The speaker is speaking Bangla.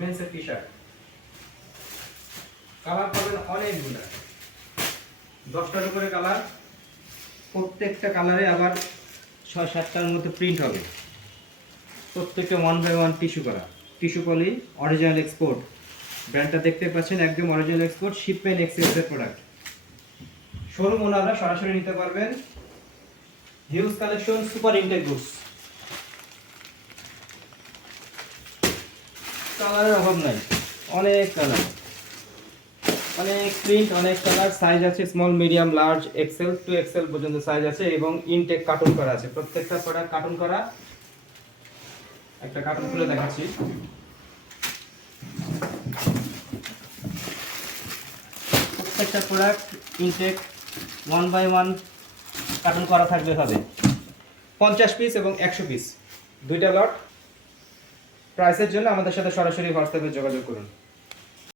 মেন্সের টি শার্ট, কালার পাবেন অনেকগুলো, 10টার উপরে কালার, প্রত্যেকটা কালারে আবার 6-7টার মধ্যে প্রিন্ট হবে, প্রত্যেকটা 1/1 টিস্যু করা, টিস্যু পলি, অরিজিনাল এক্সপোর্ট। ব্র্যান্ডটা দেখতে পাচ্ছেন একদম অরিজিনাল এক্সপোর্ট, শিপমেন্ট এক্সচেঞ্জের প্রোডাক্ট। শোরুম ওনারা সরাসরি নিতে পারবেন। Huge collection, super intake goods, কালারের অভাব নাই, অনেক কালার, অনেক প্রিন্ট, অনেক কালার, সাইজ আছে small, medium, large, XL, 2XL পর্যন্ত সাইজ আছে এবং ইনটেক কার্টুন করা আছে, প্রত্যেকটা প্রোডাক্ট কার্টুন করা। একটা কার্টুন খুলে দেখাচ্ছি। প্রত্যেকটা প্রোডাক্ট ইনটেক 1/1 কার্টুন করা থাকবে হবে, 50 পিস এবং 100 পিস, দুইটা লট। প্রাইসের জন্য আমাদের সাথে সরাসরি হোয়াটসঅ্যাপে যোগাযোগ করুন।